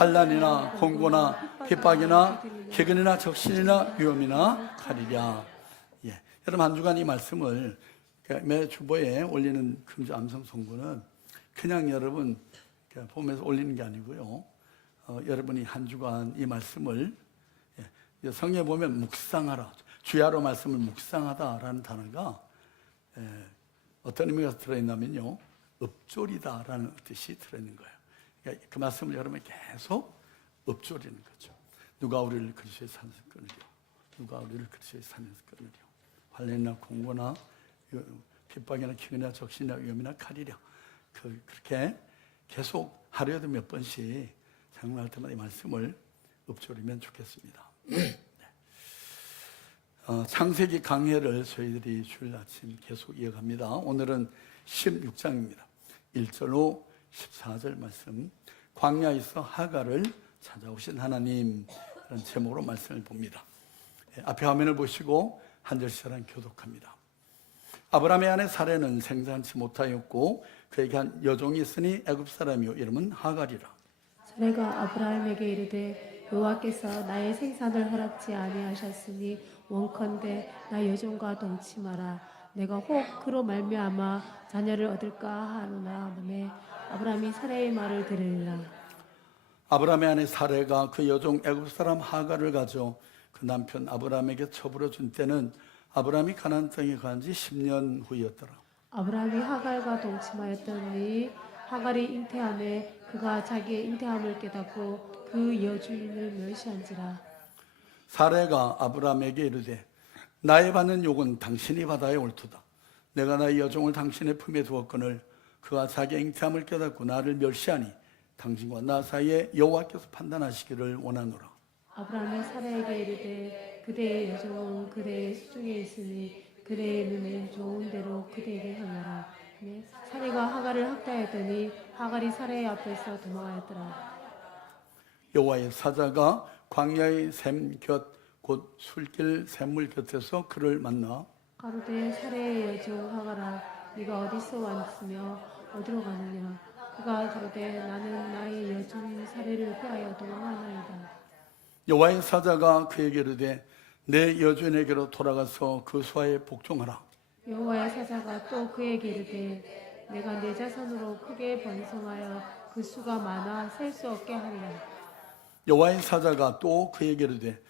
환난이나 공고나 핍박이나 기근이나 적신이나 위험이나 칼이랴. 예. 여러분 한 주간 이 말씀을 매 주보에 올리는 금주 암송 송구는 그냥 여러분 보면서 올리는 게 아니고요. 여러분이 한 주간 이 말씀을 성경에 보면 묵상하라, 주야로 말씀을 묵상하다라는 단어가 어떤 의미가 들어있냐면요, 읊조리다라는 뜻이 들어있는 거예요. 그러니까 그 말씀을 여러분이 계속 읊조리는 거죠. 누가 우리를 그리스도의 산에서 끊으려, 누가 우리를 그리스도의 산에서 끊으려, 환난이나 공고나 핍박이나 기근이나 적신이나 위험이나 칼이랴. 그렇게 계속 하루에도 몇 번씩 생각할 때마다 이 말씀을 읊조리면 좋겠습니다. 창세기 강해를 저희들이 주일 아침 계속 이어갑니다. 오늘은 16장입니다. 1절로 14절 말씀, 광야에서 하갈을 찾아오신 하나님, 그런 제목으로 말씀을 봅니다. 앞에 화면을 보시고 한 절씩 하나 교독합니다. 아브라함의 아내 사레는 생산치 못하였고 그에게 한 여종이 있으니 애굽 사람이요 이름은 하갈이라. 사레가 아브라함에게 이르되 여호와께서 나의 생산을 허락지 아니하셨으니 원컨대 나 여종과 동침하라. 내가 혹 그로 말미암아 자녀를 얻을까 하노라 하매 아브라함이 사레의 말을 들으리라. 아브라함의 아내 사레가 그 여종 애굽 사람 하갈을 가져 그 남편 아브라함에게 처부러 준 때는 아브라함이 가나안 땅에 간 지 10년 후였더라. 아브라함이 하갈과 동침하였더니 하갈이 잉태하매 그가 자기의 잉태함을 깨닫고 그 여주인을 멸시한지라. 사레가 아브라함에게 이르되 나의 받는 욕은 당신이 받아야 옳도다. 내가 나의 여종을 당신의 품에 두었거늘 그가 자기의 잉태함을 깨닫고 나를 멸시하니 당신과 나 사이에 여호와께서 판단하시기를 원하노라. 아브라함이 사라에게 이르되 그대의 여종은 그대의 수중에 있으니 그대의 눈에 좋은 대로 그대에게 향하라. 사라가 하갈을 학대하였더니 하갈이 사라의 앞에서 도망하였더라. 여호와의 사자가 광야의 샘 곁 곧 술길 샘물 곁에서 그를 만나 가로되 사라의 여종 하갈아 네가 어디서 왔으며 어디로 가느냐. 그가 가로되 나는 나의 여종 사라를 피하여 도망하나이다. 여호와의 사자가 그에게 이르되 내 여주인에게로 돌아가서 그 수하에 복종하라. 여호와의 사자가 또 그에게 이르되 내가 내 자손으로 크게 번성하여 그 수가 많아 셀 수 없게 하리라. 여호와의 사자가 또 그에게 이르되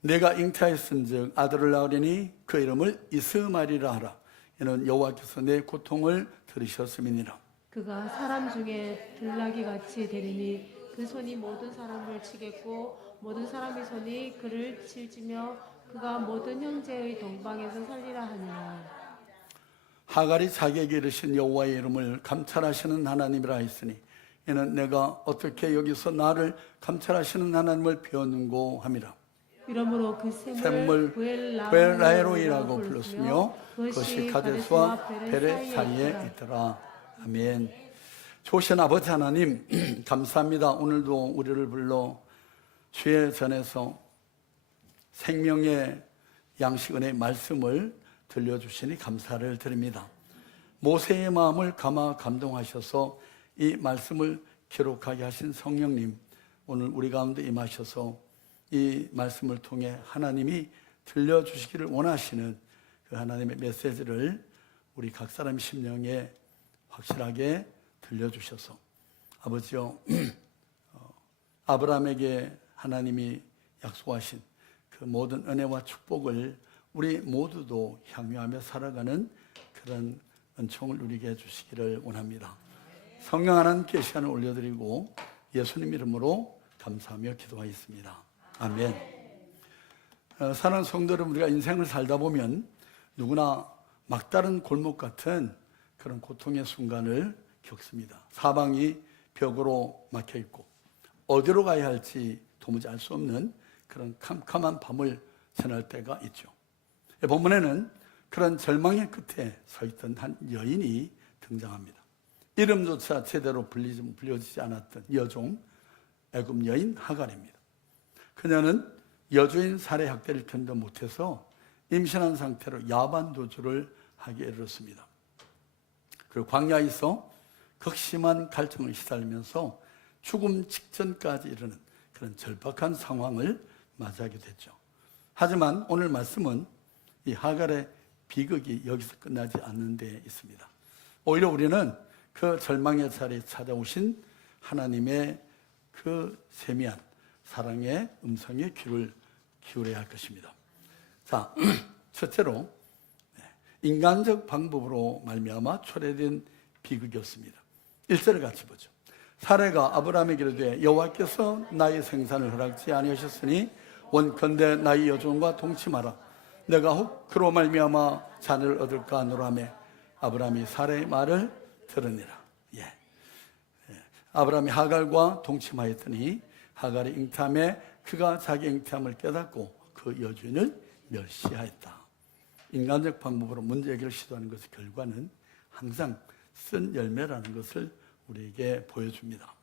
내가 잉태하였은즉 아들을 낳으리니 그 이름을 이스마엘이라 하라. 이는 여호와께서 내 고통을 들으셨음이니라. 그가 사람 중에 들나귀 같이 되리니 그 손이 모든 사람을 치겠고 모든 사람의 손이 그를 칠지며 그가 모든 형제의 동방에서 살리라 하니라. 하갈이 자기에게 이르신 여호와의 이름을 감찰하시는 하나님이라 했으니 이는 내가 어떻게 여기서 나를 감찰하시는 하나님을 배웠는고 함이라. 이러므로 그 샘물 샘을 부엘라헤로이라고 불렀으며 그것이 가데스와 베레 사이에 있더라. 아멘. 좋으신 아버지 하나님 감사합니다. 오늘도 우리를 불러 주의 전에서 생명의 양식은의 말씀을 들려주시니 감사를 드립니다. 모세의 마음을 감화 감동하셔서 이 말씀을 기록하게 하신 성령님, 오늘 우리 가운데 임하셔서 이 말씀을 통해 하나님이 들려주시기를 원하시는 그 하나님의 메시지를 우리 각 사람 심령에 확실하게 들려주셔서 아버지요 아브라함에게 하나님이 약속하신 그 모든 은혜와 축복을 우리 모두도 향유하며 살아가는 그런 은총을 누리게 해주시기를 원합니다. 성령 하나님께 시간을 올려드리고 예수님 이름으로 감사하며 기도하였습니다. 아멘. 사랑하는 성도 여러분, 우리가 인생을 살다 보면 누구나 막다른 골목 같은 그런 고통의 순간을 겪습니다. 사방이 벽으로 막혀 있고 어디로 가야 할지 도무지 알 수 없는 그런 캄캄한 밤을 지날 때가 있죠. 본문에는 그런 절망의 끝에 서 있던 한 여인이 등장합니다. 이름조차 제대로 불려지지 않았던 여종, 애굽 여인 하갈입니다. 그녀는 여주인 살해 학대를 견뎌 못해서 임신한 상태로 야반 도주를 하게 이르렀습니다. 그리고 광야에서 극심한 갈증을 시달리면서 죽음 직전까지 이르는 그런 절박한 상황을 맞이하게 됐죠. 하지만 오늘 말씀은 이 하갈의 비극이 여기서 끝나지 않는 데 있습니다. 오히려 우리는 그 절망의 자리에 찾아오신 하나님의 그 세미한 사랑의 음성에 귀를 기울여야 할 것입니다. 자, 첫째로 인간적 방법으로 말미암아 초래된 비극이었습니다. 1절을 같이 보죠. 사레가 아브라함에게 이르되 여호와께서 나의 생산을 허락지 아니하셨으니 원컨대 나의 여종과 동침하라. 내가 혹 그로 말미암아 자녀를 얻을까 하노라매 아브라함이 사레의 말을 들으니라. 아브라함이 하갈과 동침하였더니 하갈이 잉태함에 그가 자기 잉태함을 깨닫고 그 여주인을 멸시하였다. 인간적 방법으로 문제 해결을 시도하는 것의 결과는 항상 쓴 열매라는 것을 우리에게 보여줍니다.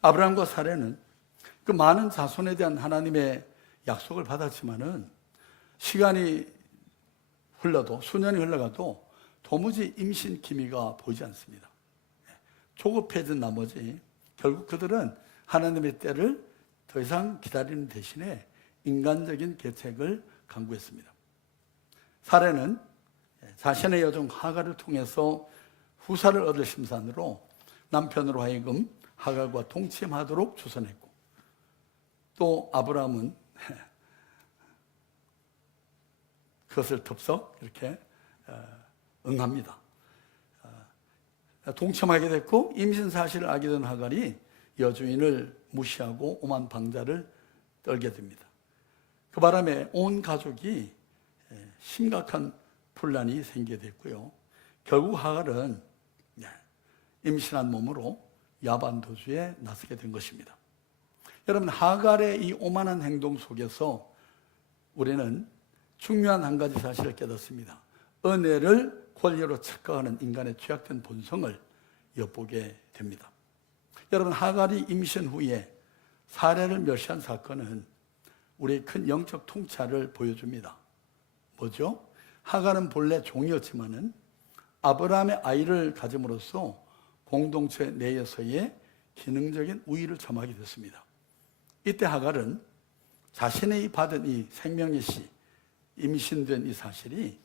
아브라함과 사레는 그 많은 자손에 대한 하나님의 약속을 받았지만은 시간이 흘러도 수년이 흘러가도 도무지 임신 기미가 보이지 않습니다. 조급해진 나머지 결국 그들은 하나님의 때를 더 이상 기다리는 대신에 인간적인 계책을 강구했습니다. 사레는 자신의 여종 하갈을 통해서 후사를 얻을 심산으로 남편으로 하여금 하갈과 동침하도록 주선했고, 또 아브라함은 그것을 덥석 이렇게 응합니다. 동침하게 됐고 임신 사실을 알게 된 하갈이 여주인을 무시하고 오만 방자를 떨게 됩니다. 그 바람에 온 가족이 심각한 분란이 생기게 됐고요. 결국 하갈은 임신한 몸으로 야반 도주에 나서게 된 것입니다. 여러분, 하갈의 이 오만한 행동 속에서 우리는 중요한 한 가지 사실을 깨닫습니다. 은혜를 권리로 착각하는 인간의 죄악된 본성을 엿보게 됩니다. 여러분, 하갈이 임신 후에 사레를 멸시한 사건은 우리의 큰 영적 통찰을 보여줍니다. 뭐죠? 하갈은 본래 종이었지만은 아브라함의 아이를 가짐으로써 공동체 내에서의 기능적인 우위를 점하게 됐습니다. 이때 하갈은 자신이 받은 이 생명의 씨, 임신된 이 사실이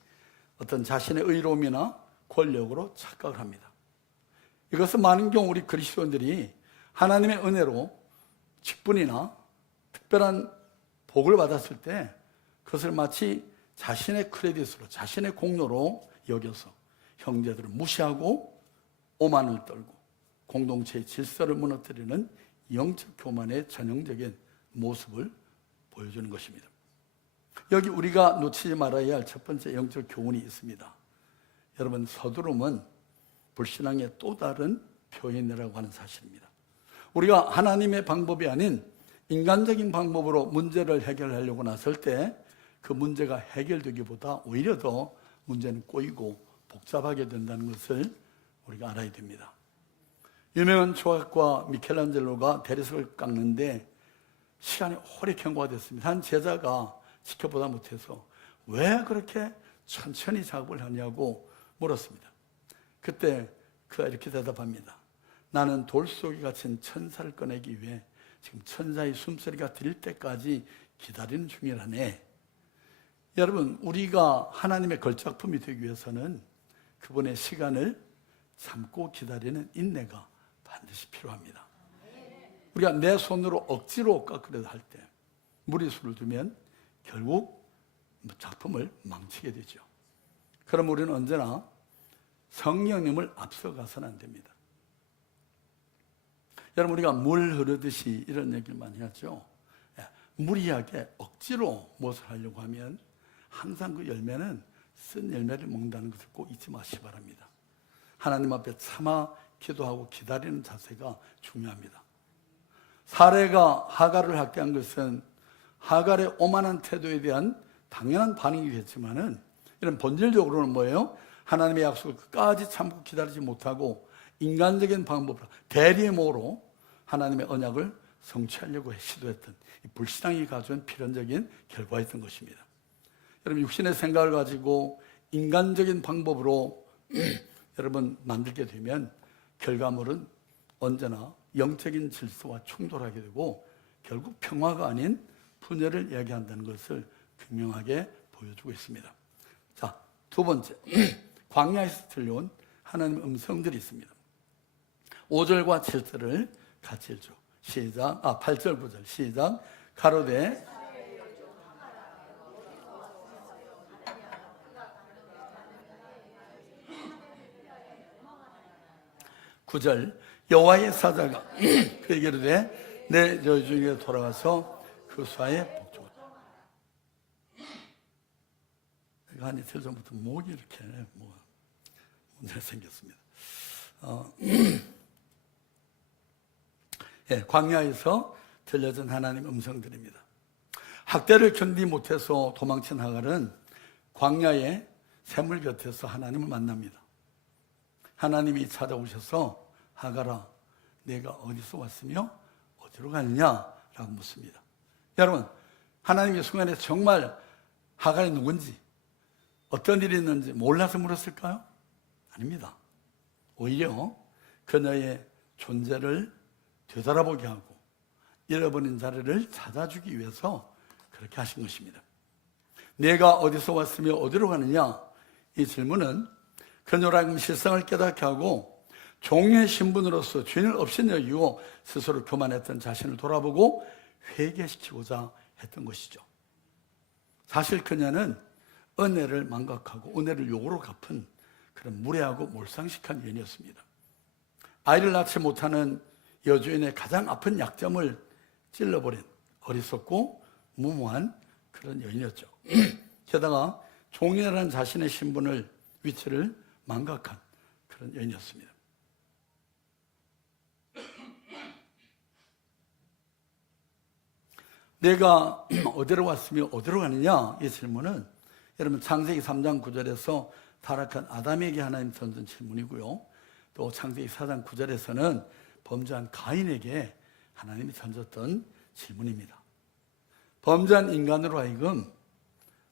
어떤 자신의 의로움이나 권력으로 착각을 합니다. 이것은 많은 경우 우리 그리스도인들이 하나님의 은혜로 직분이나 특별한 복을 받았을 때 그것을 마치 자신의 크레딧으로, 자신의 공로로 여겨서 형제들을 무시하고 오만을 떨고 공동체의 질서를 무너뜨리는 영적 교만의 전형적인 모습을 보여주는 것입니다. 여기 우리가 놓치지 말아야 할 첫 번째 영적 교훈이 있습니다. 여러분, 서두름은 불신앙의 또 다른 표현이라고 하는 사실입니다. 우리가 하나님의 방법이 아닌 인간적인 방법으로 문제를 해결하려고 나설 때 그 문제가 해결되기보다 오히려 더 문제는 꼬이고 복잡하게 된다는 것을 우리가 알아야 됩니다. 유명한 조각가 미켈란젤로가 대리석을 깎는데 시간이 오래 경과가 됐습니다. 한 제자가 지켜보다 못해서 왜 그렇게 천천히 작업을 하냐고 물었습니다. 그때 그가 이렇게 대답합니다. 나는 돌 속에 갇힌 천사를 꺼내기 위해 지금 천사의 숨소리가 들릴 때까지 기다리는 중이라네. 여러분, 우리가 하나님의 걸작품이 되기 위해서는 그분의 시간을 참고 기다리는 인내가 반드시 필요합니다. 우리가 내 손으로 억지로 깎으려고 할 때 무리수를 두면 결국 작품을 망치게 되죠. 그럼 우리는 언제나 성령님을 앞서가서는 안 됩니다. 여러분, 우리가 물 흐르듯이 이런 얘기를 많이 하죠. 무리하게 억지로 무엇을 하려고 하면 항상 그 열매는 쓴 열매를 먹는다는 것을 꼭 잊지 마시기 바랍니다. 하나님 앞에 참아 기도하고 기다리는 자세가 중요합니다. 사레가 하갈을 학대한 것은 하갈의 오만한 태도에 대한 당연한 반응이겠지만은 이런 본질적으로는 뭐예요? 하나님의 약속을 끝까지 참고 기다리지 못하고 인간적인 방법으로 대리모로 하나님의 언약을 성취하려고 시도했던 이 불신앙이 가져온 필연적인 결과였던 것입니다. 여러분, 육신의 생각을 가지고 인간적인 방법으로 여러분 만들게 되면 결과물은 언제나 영적인 질서와 충돌하게 되고 결국 평화가 아닌 분열을 이야기한다는 것을 분명하게 보여주고 있습니다. 자, 두 번째, 광야에서 들려온 하나님의 음성들이 있습니다. 5절과 7절을 같이 읽죠. 시작. 8절 9절 시작. 가로되 9절 여호와의 사자가 그에게 이르되 내 여주에게 돌아가서 그 수하에 복종하라. 제가 한 이틀 전부터 목이 이렇게 문제가 생겼습니다. 예, 광야에서 들려진 하나님 음성들입니다. 학대를 견디지 못해서 도망친 하갈은 광야의 샘물 곁에서 하나님을 만납니다. 하나님이 찾아오셔서 하갈아, 내가 어디서 왔으며 어디로 가느냐라고 묻습니다. 여러분, 하나님이 순간에 정말 하갈이 누군지 어떤 일이 있는지 몰라서 물었을까요? 아닙니다. 오히려 그녀의 존재를 되돌아보게 하고 잃어버린 자리를 찾아주기 위해서 그렇게 하신 것입니다. 내가 어디서 왔으며 어디로 가느냐? 이 질문은 그녀라는 실상을 깨닫게 하고 종의 신분으로서 주인을 없인 여기고 스스로 교만했던 자신을 돌아보고 회개시키고자 했던 것이죠. 사실 그녀는 은혜를 망각하고 은혜를 욕으로 갚은 그런 무례하고 몰상식한 여인이었습니다. 아이를 낳지 못하는 여주인의 가장 아픈 약점을 찔러버린 어리석고 무모한 그런 여인이었죠. 게다가 종이라는 자신의 신분을 위치를 망각한 그런 여인이었습니다. 내가 어디로 왔으며 어디로 가느냐? 이 질문은 여러분 창세기 3장 9절에서 타락한 아담에게 하나님 던진 질문이고요. 또 창세기 4장 9절에서는 범죄한 가인에게 하나님이 던졌던 질문입니다. 범죄한 인간으로 하여금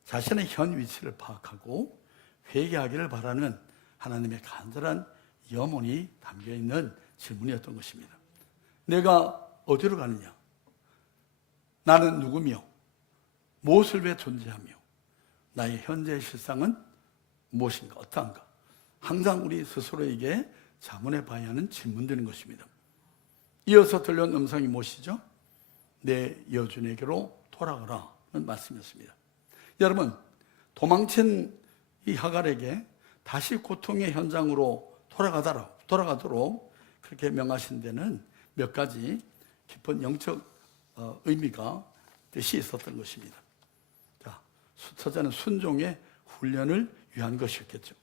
자신의 현 위치를 파악하고 회개하기를 바라는 하나님의 간절한 염원이 담겨있는 질문이었던 것입니다. 내가 어디로 가느냐? 나는 누구며 무엇을 왜 존재하며 나의 현재의 실상은 무엇인가 어떠한가? 항상 우리 스스로에게 자문해 봐야 하는 질문들인 것입니다. 이어서 들려온 음성이 무엇이죠? 내 여주에게로 돌아가라는 말씀이었습니다. 여러분, 도망친 이 하갈에게 다시 고통의 현장으로 돌아가도록 그렇게 명하신 데는 몇 가지 깊은 영적 의미가 뜻이 있었던 것입니다. 자, 첫째는 순종의 훈련을 위한 것이었겠죠.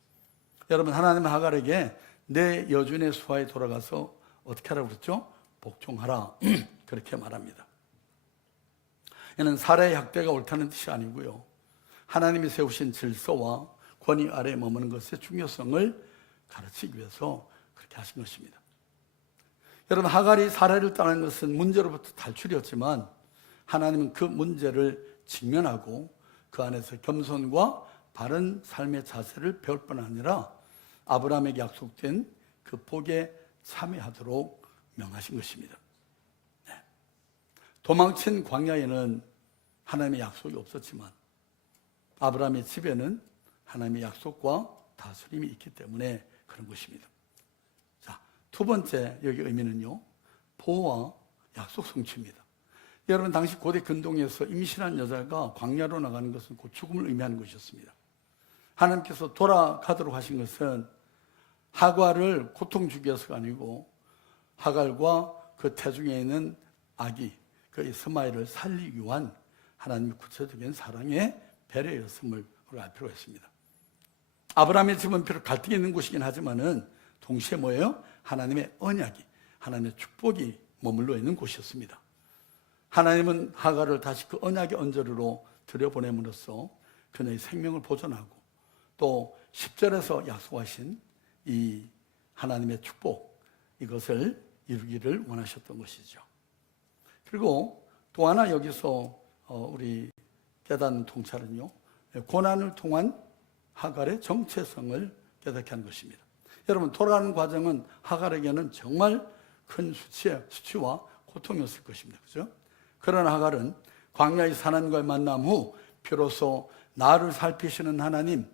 여러분, 하나님은 하갈에게 내 여주인의 수하에 돌아가서 어떻게 하라고 그랬죠? 복종하라 그렇게 말합니다. 이는 살해의 학대가 옳다는 뜻이 아니고요, 하나님이 세우신 질서와 권위 아래에 머무는 것의 중요성을 가르치기 위해서 그렇게 하신 것입니다. 여러분, 하갈이 살해를 떠난 것은 문제로부터 탈출이었지만 하나님은 그 문제를 직면하고 그 안에서 겸손과 바른 삶의 자세를 배울 뿐 아니라 아브라함에게 약속된 그 복에 참여하도록 명하신 것입니다. 네. 도망친 광야에는 하나님의 약속이 없었지만 아브라함의 집에는 하나님의 약속과 다스림이 있기 때문에 그런 것입니다. 자, 두 번째 여기 의미는요, 보호와 약속 성취입니다. 여러분, 당시 고대 근동에서 임신한 여자가 광야로 나가는 것은 곧 죽음을 의미하는 것이었습니다. 하나님께서 돌아가도록 하신 것은 하갈을 고통 주기 위해서가 아니고 하갈과 그 태중에 있는 아기, 그 이스마엘을 살리기 위한 하나님의 구체적인 사랑의 배려였음을 우리가 알 필요가 있습니다. 아브라함의 집은 비록 갈등이 있는 곳이긴 하지만은 동시에 뭐예요? 하나님의 언약이, 하나님의 축복이 머물러 있는 곳이었습니다. 하나님은 하갈을 다시 그 언약의 언저리로 들여보냄으로써 그녀의 생명을 보존하고 또 10절에서 약속하신 이 하나님의 축복, 이것을 이루기를 원하셨던 것이죠. 그리고 또 하나 여기서 우리 깨닫는 통찰은요, 고난을 통한 하갈의 정체성을 깨닫게 한 것입니다. 여러분, 돌아가는 과정은 하갈에게는 정말 큰 수치와 고통이었을 것입니다. 그죠? 그러나 하갈은 광야의 사람과의 만남 후 비로소 나를 살피시는 하나님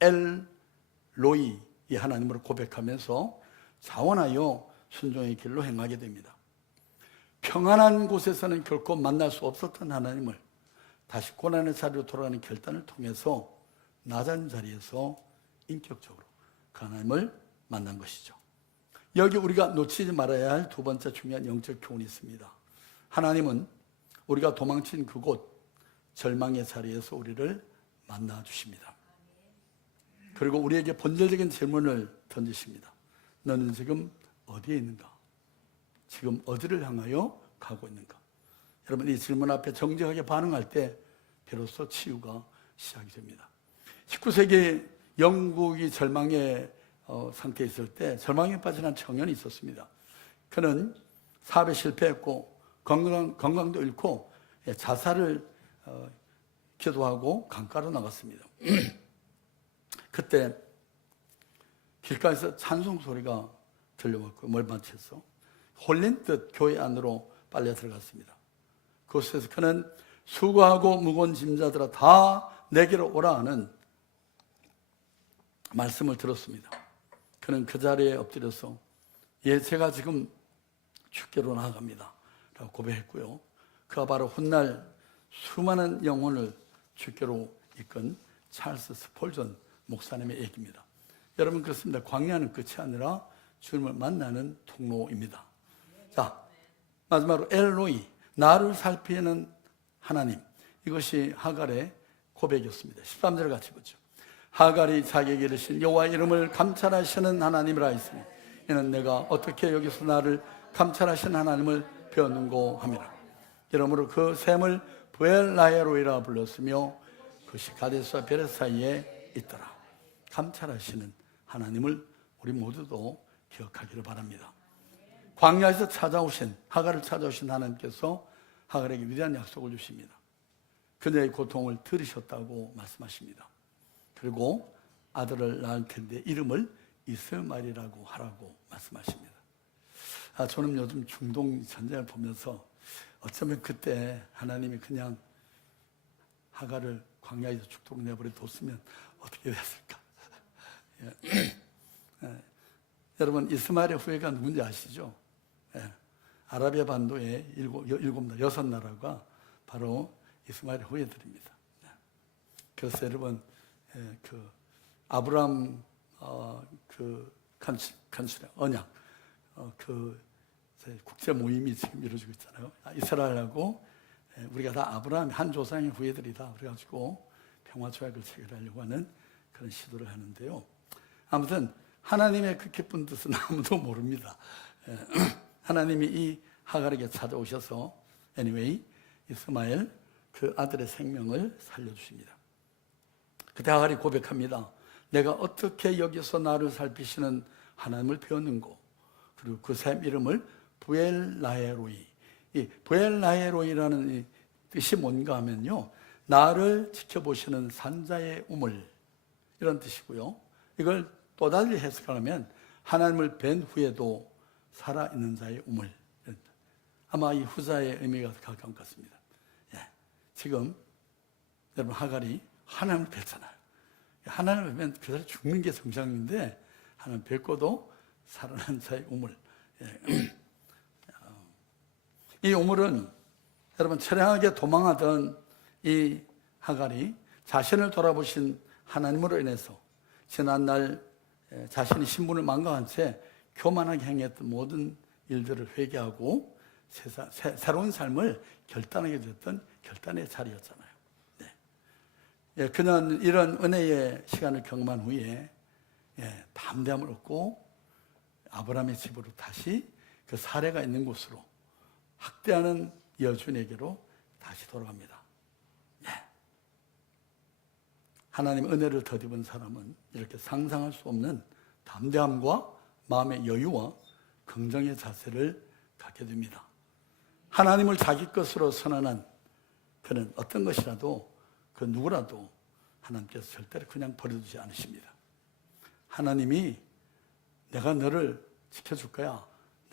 엘로이 이 하나님을 고백하면서 자원하여 순종의 길로 행하게 됩니다. 평안한 곳에서는 결코 만날 수 없었던 하나님을 다시 고난의 자리로 돌아가는 결단을 통해서 낮은 자리에서 인격적으로 그 하나님을 만난 것이죠. 여기 우리가 놓치지 말아야 할 두 번째 중요한 영적 교훈이 있습니다. 하나님은 우리가 도망친 그곳 절망의 자리에서 우리를 만나 주십니다. 그리고 우리에게 본질적인 질문을 던지십니다. 너는 지금 어디에 있는가? 지금 어디를 향하여 가고 있는가? 여러분, 이 질문 앞에 정직하게 반응할 때 비로소 치유가 시작이 됩니다. 19세기 영국이 절망의 상태에 있을 때 절망에 빠진 한 청년이 있었습니다. 그는 사업에 실패했고 건강도 잃고 자살을 기도하고 강가로 나갔습니다. 그때 길가에서 찬송 소리가 들려왔고 멀맞춰서 홀린 듯 교회 안으로 빨려 들어갔습니다. 그곳에서 그는 수고하고 무거운 짐자들아 다 내게로 오라 하는 말씀을 들었습니다. 그는 그 자리에 엎드려서 예, 제가 지금 주께로 나아갑니다 라고 고백했고요. 그가 바로 훗날 수많은 영혼을 주께로 이끈 찰스 스폴전 목사님의 얘기입니다. 여러분, 그렇습니다. 광야는 끝이 아니라 주님을 만나는 통로입니다. 자, 마지막으로 엘로이, 나를 살피는 하나님. 이것이 하갈의 고백이었습니다. 13절 같이 보죠. 하갈이 자기에게 이르신 여호와의 이름을 감찰하시는 하나님이라 했으니 이는 내가 어떻게 여기서 나를 감찰하시는 하나님을 배웠는고 함이라. 이러므로 그 샘을 부엘라헤로이라 불렀으며 그것이 가데스와 베레 사이에 있더라. 감찰하시는 하나님을 우리 모두도 기억하기를 바랍니다. 광야에서 찾아오신 하갈을 찾아오신 하나님께서 하갈에게 위대한 약속을 주십니다. 그녀의 고통을 들으셨다고 말씀하십니다. 그리고 아들을 낳을 텐데 이름을 이스마엘이라고 하라고 말씀하십니다. 저는 요즘 중동 전쟁을 보면서 어쩌면 그때 하나님이 그냥 하갈을 광야에서 죽도록 내버려 뒀으면 어떻게 됐을까? 여러분, 이스마엘의 후예가 누군지 아시죠? 아라비아 반도의 여섯 나라가 바로 이스마엘의 후예들입니다. 그래서 여러분, 그 아브라함 간수의 언약, 그 국제 모임이 지금 이루어지고 있잖아요. 이스라엘하고 우리가 다 아브라함 한 조상의 후예들이다. 그래가지고 평화 조약을 체결하려고 하는 그런 시도를 하는데요. 아무튼 하나님의 그 기쁜 뜻은 아무도 모릅니다. 하나님이 이 하갈에게 찾아오셔서 anyway 이스마엘 그 아들의 생명을 살려주십니다. 그때 하갈이 고백합니다. 내가 어떻게 여기서 나를 살피시는 하나님을 배웠는고. 그리고 그 샘 이름을 부엘라헤로이. 이 부엘라헤로이라는 이 뜻이 뭔가 하면요, 나를 지켜보시는 산자의 우물, 이런 뜻이고요. 이걸 또 달리 해석하면 하나님을 뵌 후에도 살아있는 자의 우물. 아마 이 후자의 의미가 가까운 것 같습니다. 지금 여러분, 하갈이 하나님을 뵀잖아요. 하나님을 뵈면 그대로 죽는 게 정상인데 하나님 뵙고도 살아난 자의 우물. 이 우물은 여러분, 처량하게 도망하던 이 하갈이 자신을 돌아보신 하나님으로 인해서 지난날 자신의 신분을 망각한 채 교만하게 행했던 모든 일들을 회개하고 새로운 삶을 결단하게 됐던 결단의 자리였잖아요. 그는 이런 은혜의 시간을 경험한 후에 담대함을 얻고 아브라함의 집으로 다시 그 사례가 있는 곳으로 학대하는 여주인에게로 다시 돌아갑니다. 하나님의 은혜를 덧입은 사람은 이렇게 상상할 수 없는 담대함과 마음의 여유와 긍정의 자세를 갖게 됩니다. 하나님을 자기 것으로 선언한 그는 어떤 것이라도 그 누구라도 하나님께서 절대로 그냥 버려두지 않으십니다. 하나님이 내가 너를 지켜줄 거야,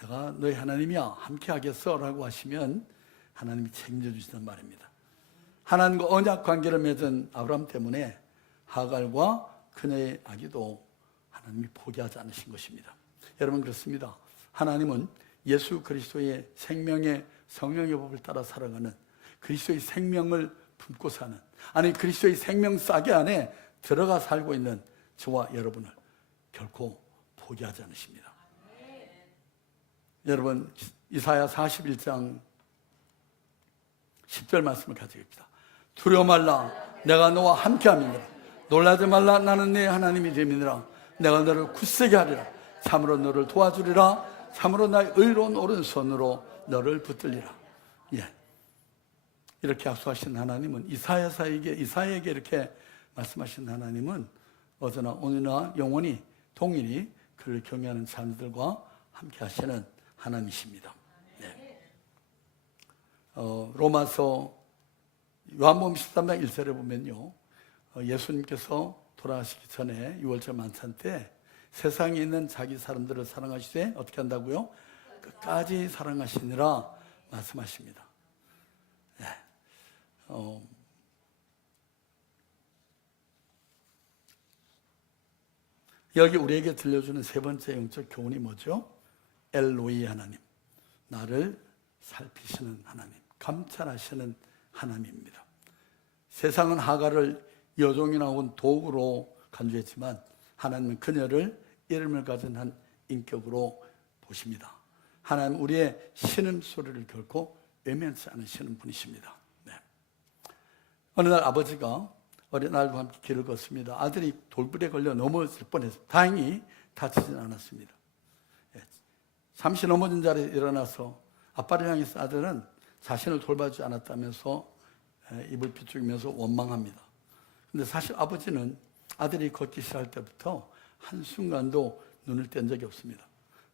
내가 너희 하나님이야 함께 하겠어 라고 하시면 하나님이 책임져 주시단 말입니다. 하나님과 언약 관계를 맺은 아브라함 때문에 하갈과 그녀의 아기도 하나님이 포기하지 않으신 것입니다. 여러분, 그렇습니다. 하나님은 예수 그리스도의 생명의 성령의 법을 따라 살아가는, 그리스도의 생명을 품고 사는, 아니 그리스도의 생명 싸개 안에 들어가 살고 있는 저와 여러분을 결코 포기하지 않으십니다. 여러분, 이사야 41장 10절 말씀을 가지겠습니다. 두려워 말라, 내가 너와 함께함이니라. 놀라지 말라, 나는 네 하나님이 됨이니라. 내가 너를 굳세게 하리라. 참으로 너를 도와주리라. 참으로 나의 의로운 오른손으로 너를 붙들리라. 예. 이렇게 약속하신 하나님은 이사야에게 이렇게 말씀하신 하나님은 어제나 오늘나 영원히 동일히 그를 경외하는 자녀들과 함께 하시는 하나님이십니다. 네. 로마서 요한복음 13장 1절에 보면요, 예수님께서 돌아가시기 전에 유월절 만찬 때 세상에 있는 자기 사람들을 사랑하시되 어떻게 한다고요? 끝까지 사랑하시니라 말씀하십니다. 네. 여기 우리에게 들려주는 세 번째 영적 교훈이 뭐죠? 엘로이 하나님, 나를 살피시는 하나님, 감찰하시는 하나님입니다. 세상은 하갈을 여종이나 혹은 도구로 간주했지만 하나님은 그녀를 이름을 가진 한 인격으로 보십니다. 하나님은 우리의 신음소리를 결코 외면치 않으시는 분이십니다. 네. 어느 날 아버지가 어린 아들과 함께 길을 걷습니다. 아들이 돌불에 걸려 넘어질 뻔했습니다. 다행히 다치진 않았습니다. 잠시 넘어진 자리에 일어나서 아빠를 향해서 아들은 자신을 돌봐주지 않았다면서 입을 비추면서 원망합니다. 근데 사실 아버지는 아들이 걷기 시작할 때부터 한순간도 눈을 뗀 적이 없습니다.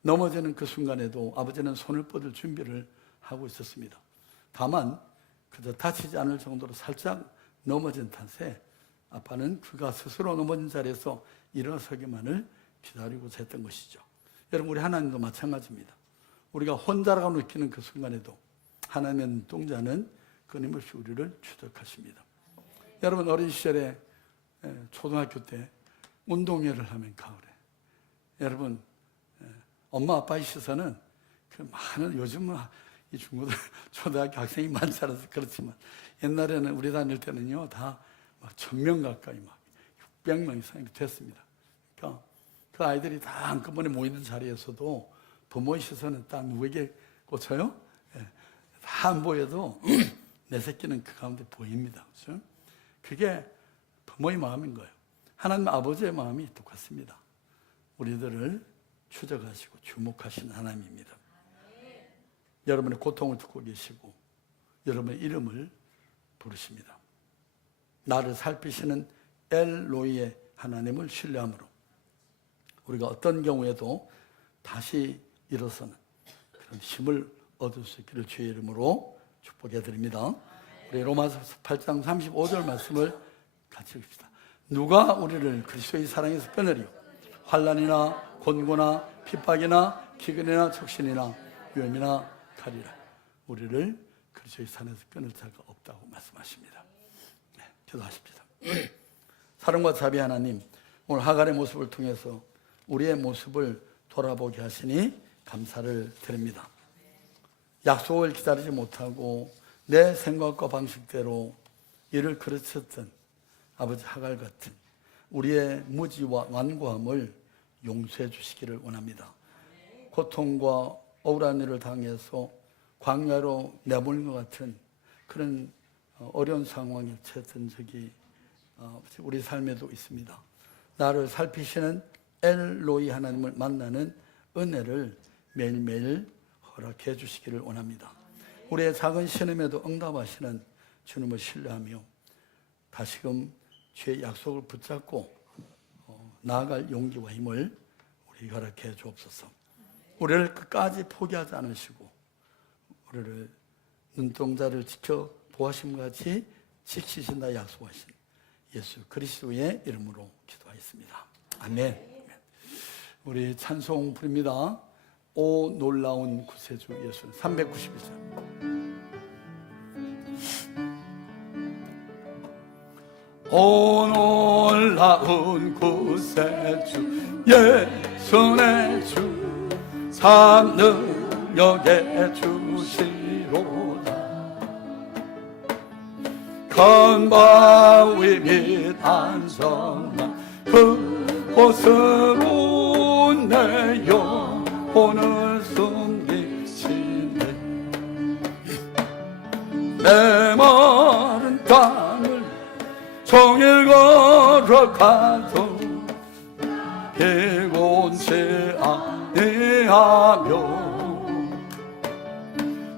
넘어지는 그 순간에도 아버지는 손을 뻗을 준비를 하고 있었습니다. 다만 그저 다치지 않을 정도로 살짝 넘어진 탓에 아빠는 그가 스스로 넘어진 자리에서 일어서기만을 기다리고 했던 것이죠. 여러분, 우리 하나님도 마찬가지입니다. 우리가 혼자라고 느끼는 그 순간에도 하나님의 눈동자는 끊임없이 우리를 추적하십니다. 여러분, 어린 시절에 초등학교 때 운동회를 하면 가을에 여러분, 엄마 아빠의 시선은 그 많은, 요즘은 이 중고등 초등학교 학생이 많지 않아서 그렇지만 옛날에는 우리 다닐 때는요 다 막 1000명 가까이 막 600명 이상이 됐습니다. 그러니까 그 아이들이 다 한꺼번에 모이는 자리에서도 부모의 시선은 딱 누구에게 꽂혀요? 다 안 보여도 내 새끼는 그 가운데 보입니다. 그렇죠? 그게 부모의 마음인 거예요. 하나님 아버지의 마음이 똑같습니다. 우리들을 추적하시고 주목하시는 하나님입니다. 여러분의 고통을 듣고 계시고 여러분의 이름을 부르십니다. 나를 살피시는 엘로이의 하나님을 신뢰함으로 우리가 어떤 경우에도 다시 일어서는 그런 힘을 얻을 수 있기를 주의 이름으로 축복해 드립니다. 우리 로마서 8장 35절 말씀을 같이 읽읍시다. 누가 우리를 그리스도의 사랑에서 끊으리요? 환난이나 곤고나 핍박이나 기근이나 척신이나 위험이나 칼이라. 우리를 그리스도의 사랑에서 끊을 자가 없다고 말씀하십니다. 네, 기도하십시다. 사랑과 자비 하나님, 오늘 하갈의 모습을 통해서 우리의 모습을 돌아보게 하시니 감사를 드립니다. 약속을 기다리지 못하고 내 생각과 방식대로 일을 그르쳤던 아버지 하갈 같은 우리의 무지와 완고함을 용서해 주시기를 원합니다. 고통과 억울한 일을 당해서 광야로 내몰린 것 같은 그런 어려운 상황에 처했던 적이 우리 삶에도 있습니다. 나를 살피시는 엘로이 하나님을 만나는 은혜를 매일매일 허락해 주시기를 원합니다. 우리의 작은 신음에도 응답하시는 주님을 신뢰하며 다시금 주의 약속을 붙잡고 나아갈 용기와 힘을 우리 허락해 주옵소서. 우리를 끝까지 포기하지 않으시고 우리를 눈동자를 지켜 보호하심과 같이 지키신다 약속하신 예수 그리스도의 이름으로 기도하겠습니다. 아멘. 우리 찬송 부릅니다. 오 놀라운 구세주 예수. 391절. 오 놀라운 구세주 예수 내 주 참 능력의 주시로다. 큰 바위 및 안전한 그곳으로 내 영혼을 숨기시네. 내 마른 땅을 종일 걸어가도 피곤치 아니하며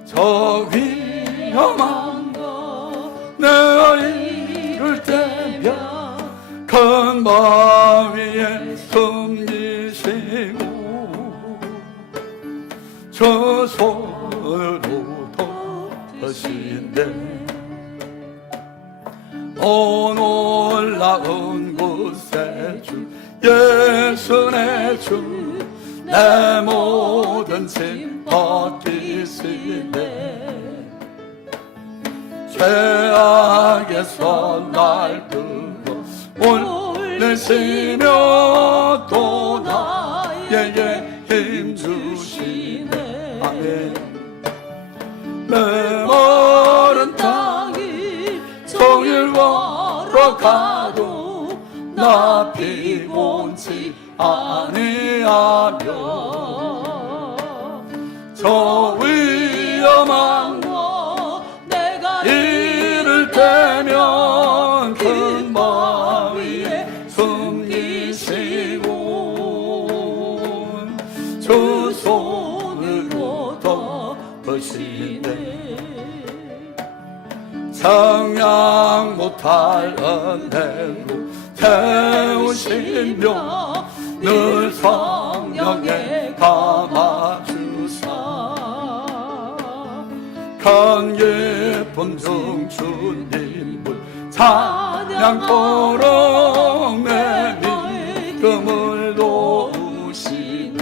저 위험한 곳 내가 이를 때면 큰 바위에 숨기시고 저 손으로 덮으신대. 오 놀라운 구세주 예수 내 주 내 모든 짐 벗기시네. 죄악에서 날 끌어 올리시며 또 나에게 힘 주시네. 아멘. 내 마른 땅이 종일 걸어가도 나 피곤치 아니하며 저 위험한 곳 내가 이를 때면 큰 바위에 숨기시고 주 손으로 덮으시네. 상양 못할 은혜로 태우시며 늘 성령에 감아주사 큰 기쁨 중 주님을 찬양토록 내 믿음을 도우시네.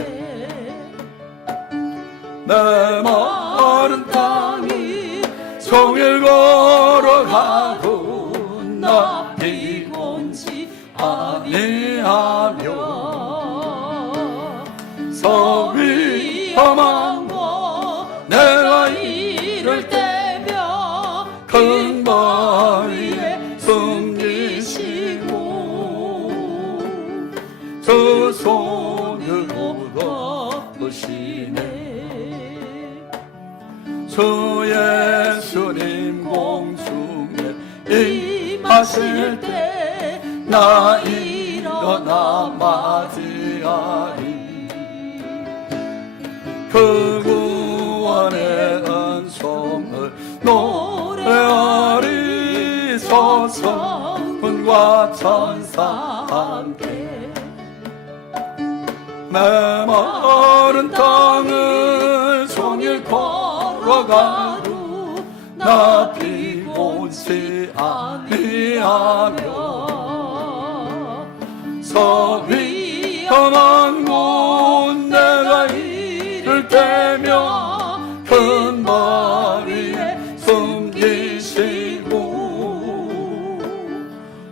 내 마른 땅이 종일 걸어가도 나 피곤치 아니하며 저 위험한 곳 내가 이를 때며 큰 바위에 숨기시고 저 손으로 덮으시네. 주 예수님 공중에 임하실 때 나 일어나 맞이하리. 그 구원의 은총을 노래하리. 소천군과 천사 함께 내 마른 땅을 종일 걸어가도 나 피곤치 아니하며 저 위험한 곳 내가 이를 때며 큰 바위에 숨기시고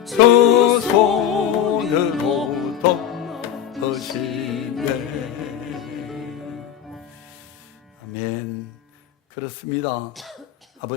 저 손으로 덮으시네. 아멘. 그렇습니다.